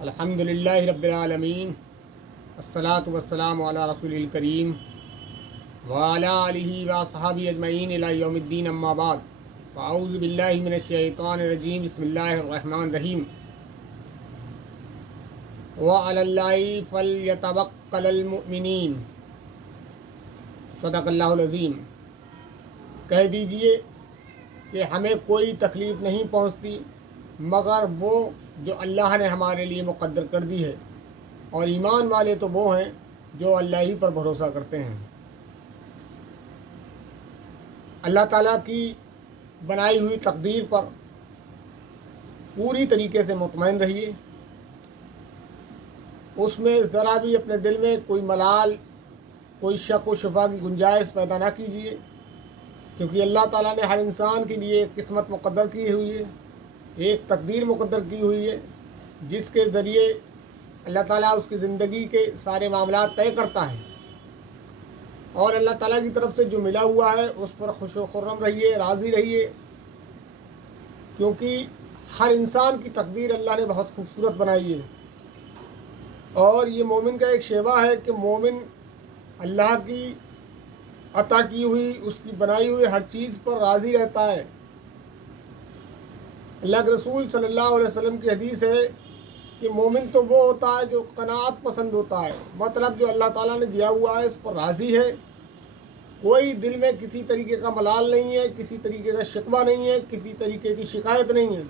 الحمدللہ رب العالمین الصلاۃ والسلام علی رسول الکریم وعلی آلہ وصحبہ اجمعین الی یوم الدین اما بعد فاعوذ باللہ من الشیطان الرجیم بسم اللہ الرحمن الرحیم وعلی اللہ فلیتوکل المؤمنین صدق اللہ العظیم۔ کہہ دیجئے کہ ہمیں کوئی تکلیف نہیں پہنچتی مگر وہ جو اللہ نے ہمارے لیے مقدر کر دی ہے، اور ایمان والے تو وہ ہیں جو اللہ ہی پر بھروسہ کرتے ہیں۔ اللہ تعالیٰ کی بنائی ہوئی تقدیر پر پوری طریقے سے مطمئن رہیے، اس میں ذرا بھی اپنے دل میں کوئی ملال، کوئی شک و شبہ کی گنجائش پیدا نہ کیجیے، کیونکہ اللہ تعالیٰ نے ہر انسان کے لیے ایک قسمت مقدر کی ہوئی ہے، ایک تقدیر مقدر کی ہوئی ہے، جس کے ذریعے اللہ تعالیٰ اس کی زندگی کے سارے معاملات طے کرتا ہے، اور اللہ تعالیٰ کی طرف سے جو ملا ہوا ہے اس پر خوش و خرم رہیے، راضی رہیے، کیونکہ ہر انسان کی تقدیر اللہ نے بہت خوبصورت بنائی ہے، اور یہ مومن کا ایک شیوا ہے کہ مومن اللہ کی عطا کی ہوئی، اس کی بنائی ہوئی ہر چیز پر راضی رہتا ہے۔ اللہ کے رسول صلی اللہ علیہ وسلم کی حدیث ہے کہ مومن تو وہ ہوتا ہے جو قناعت پسند ہوتا ہے، مطلب جو اللہ تعالیٰ نے دیا ہوا ہے اس پر راضی ہے، کوئی دل میں کسی طریقے کا ملال نہیں ہے، کسی طریقے کا شکوہ نہیں ہے، کسی طریقے کی شکایت نہیں ہے۔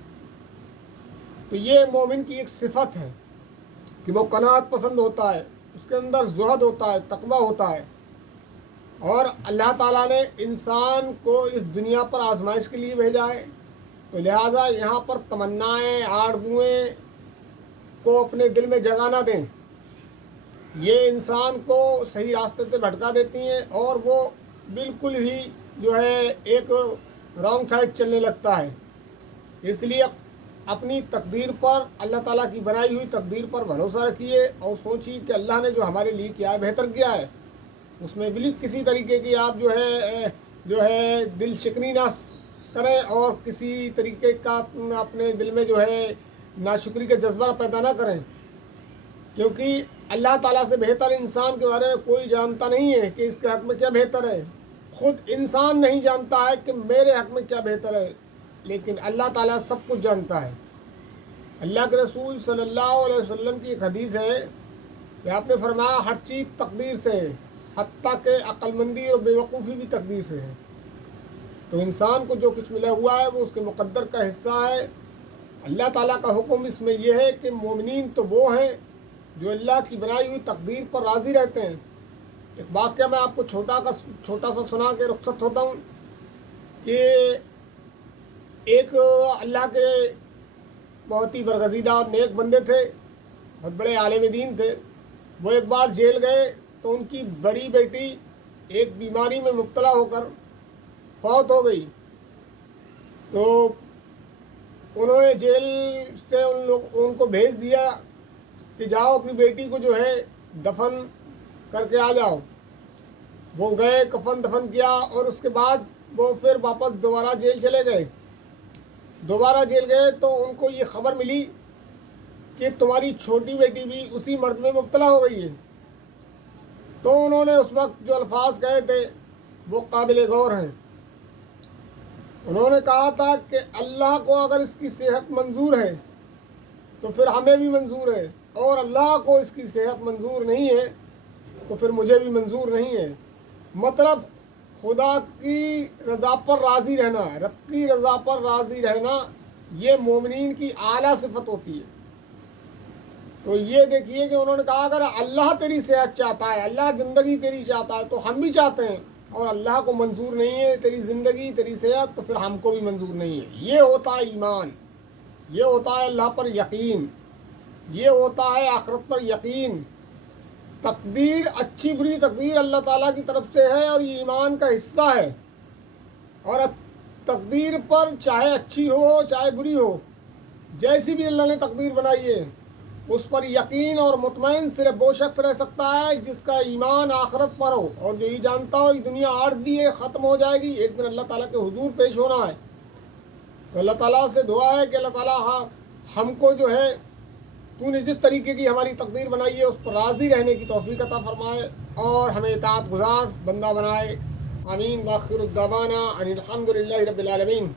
تو یہ مومن کی ایک صفت ہے کہ وہ قناعت پسند ہوتا ہے، اس کے اندر زہد ہوتا ہے، تقویٰ ہوتا ہے، اور اللہ تعالیٰ نے انسان کو اس دنیا پر آزمائش کے لیے بھیجا ہے، تو لہٰذا یہاں پر تمنائیں، آرزوئیں کو اپنے دل میں جگہ نہ دیں، یہ انسان کو صحیح راستے سے بھٹکا دیتی ہیں اور وہ بالکل ہی جو ہے ایک رانگ سائڈ چلنے لگتا ہے۔ اس لیے اپنی تقدیر پر، اللہ تعالیٰ کی بنائی ہوئی تقدیر پر بھروسہ رکھیے اور سوچیے کہ اللہ نے جو ہمارے لیے کیا ہے بہتر کیا ہے، اس میں بھی کسی طریقے کی آپ جو ہے دل شکنی نہ کریں اور کسی طریقے کا اپنے دل میں جو ہے ناشکری کا جذبہ پیدا نہ کریں، کیونکہ اللہ تعالیٰ سے بہتر انسان کے بارے میں کوئی جانتا نہیں ہے کہ اس کے حق میں کیا بہتر ہے، خود انسان نہیں جانتا ہے کہ میرے حق میں کیا بہتر ہے، لیکن اللہ تعالیٰ سب کچھ جانتا ہے۔ اللہ کے رسول صلی اللہ علیہ وسلم کی ایک حدیث ہے کہ آپ نے فرمایا ہر چیز تقدیر سے ہے، حتیٰ کہ عقل مندی اور بے وقوفی بھی تقدیر سے ہے۔ تو انسان کو جو کچھ ملا ہوا ہے وہ اس کے مقدر کا حصہ ہے۔ اللہ تعالیٰ کا حکم اس میں یہ ہے کہ مومنین تو وہ ہیں جو اللہ کی بنائی ہوئی تقدیر پر راضی رہتے ہیں۔ ایک واقعہ میں آپ کو چھوٹا سا سنا کے رخصت ہوتا ہوں کہ ایک اللہ کے بہت ہی برگزیدہ اور نیک بندے تھے، بہت بڑے عالم دین تھے۔ وہ ایک بار جیل گئے تو ان کی بڑی بیٹی ایک بیماری میں مبتلا ہو کر فوت ہو گئی، تو انہوں نے جیل سے ان کو بھیج دیا کہ جاؤ اپنی بیٹی کو جو ہے دفن کر کے آ جاؤ۔ وہ گئے، کفن دفن کیا، اور اس کے بعد وہ پھر واپس دوبارہ جیل چلے گئے۔ دوبارہ جیل گئے تو ان کو یہ خبر ملی کہ تمہاری چھوٹی بیٹی بھی اسی مرض میں مبتلا ہو گئی ہے۔ تو انہوں نے اس وقت جو الفاظ کہے تھے وہ قابل غور ہیں۔ انہوں نے کہا تھا کہ اللہ کو اگر اس کی صحت منظور ہے تو پھر ہمیں بھی منظور ہے، اور اللہ کو اس کی صحت منظور نہیں ہے تو پھر مجھے بھی منظور نہیں ہے۔ مطلب خدا کی رضا پر راضی رہنا، رب کی رضا پر راضی رہنا، یہ مومنین کی اعلیٰ صفت ہوتی ہے۔ تو یہ دیکھیے کہ انہوں نے کہا اگر اللہ تیری صحت چاہتا ہے، اللہ زندگی تیری چاہتا ہے تو ہم بھی چاہتے ہیں، اور اللہ کو منظور نہیں ہے تیری زندگی، تیری صحت، تو پھر ہم کو بھی منظور نہیں ہے۔ یہ ہوتا ہے ایمان، یہ ہوتا ہے اللہ پر یقین، یہ ہوتا ہے آخرت پر یقین۔ تقدیر، اچھی بری تقدیر اللہ تعالیٰ کی طرف سے ہے اور یہ ایمان کا حصہ ہے، اور تقدیر پر چاہے اچھی ہو چاہے بری ہو، جیسی بھی اللہ نے تقدیر بنائی ہے اس پر یقین اور مطمئن صرف وہ شخص رہ سکتا ہے جس کا ایمان آخرت پر ہو، اور جو یہ جانتا ہو یہ دنیا عارضی ہے، ختم ہو جائے گی، ایک دن اللہ تعالیٰ کے حضور پیش ہونا ہے۔ تو اللہ تعالیٰ سے دعا ہے کہ اللہ تعالیٰ ہم کو جو ہے تو نے جس طریقے کی ہماری تقدیر بنائی ہے اس پر راضی رہنے کی توفیق عطا فرمائے اور ہمیں اطاعت گزار بندہ بنائے. آمین. وآخر الدعوانا ان الحمد للہ رب العالمین.